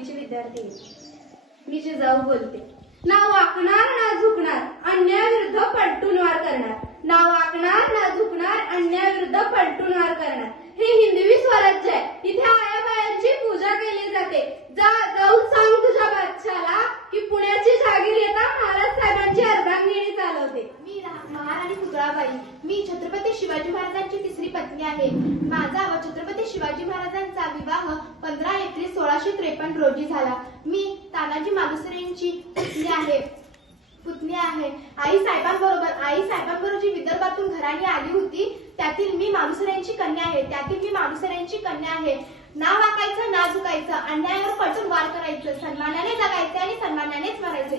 9वीची विद्यार्थी मी जिजाऊ बोलते। ना वाकणार ना झुकणार, अन्यायाविरुद्ध पलटून वार करणार। ना वाकणार ना झुकणार, अन्यायाविरुद्ध पलटून वार करणार। हे हिंदवी स्वराज्य आहे, इथे आयाबायांची पूजा केली जाते। जाऊन सांग तुझ्या बादशाला की पुण्याची जागीर येता महाराज साहेबांची अर्धांगिनी चालवते। मी महाराणी पुतळाबाई, मी छत्रपती शिवाजी महाराजांची तिसरी पत्नी आहे। माझा व छत्रपती शिवाजी महाराजांचा विवाह 15 एप्रिल 1653 रोजी झाला। मी तानाजी मालुसरेंची पुतणी आहे। आई साहेबांबरोबर जी विदर्भातून घराणी आली होती त्यातील मी मालुसरेंची कन्या आहे। ना वाकायचं ना झुकायचं, अन्यायावर पलटून वार करायचं, सन्मानाने जगायचे आणि सन्मानानेच मरायचे।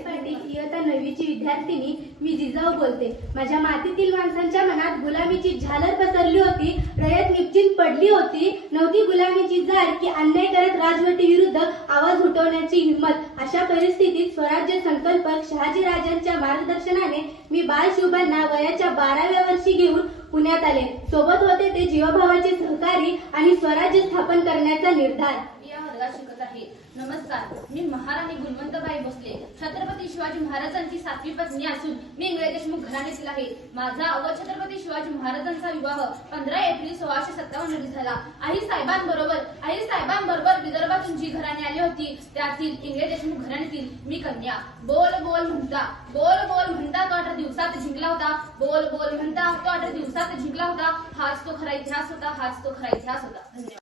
इयत्ता 9वीची विद्यार्थिनी मी जिजाऊ बोलते। माझ्या मातीतील माणसांच्या मनात गुलामीची झालर पसरली होती, रयत निश्चिंत पडली होती। नव्हती गुलामीची जार की अन्याय करत राजवटी विरुद्ध आवाज उठवण्याची हिंमत। अशा परिस्थितीत स्वराज्य संकल्पक शहाजी राजांच्या मार्गदर्शनाने मी बाळ शिवबांना वयाच्या 12व्या वर्षी घेऊन पुण्यात आले। सोबत होते ते जीवाभावाचे सहकारी आणि स्वराज्य स्थापन करण्याचा निर्धार। या वर्गात शिकत आहे। नमस्कार, मी महाराणी गुणवंतबाई भोसले, छत्रपती शिवाजी महाराजांची 7वी पत्नी असून मी इंगळे देशमुख घराण्यातील आहे। माझा व छत्रपती शिवाजी महाराजांचा विवाह 15 एप्रिल 1657 रोजी झाला। आई साहेबांबरोबर विदर्भातून जी घराणी आली होती त्यातील इंगळे देशमुख घराण्यातील मी कन्या। बोल बोल म्हणता तो 8 दिवसात जिंकला होता। बोल बोल म्हणता तो 8 दिवसात जिंकला होता। हाच तो खरा इतिहास होता। धन्यवाद।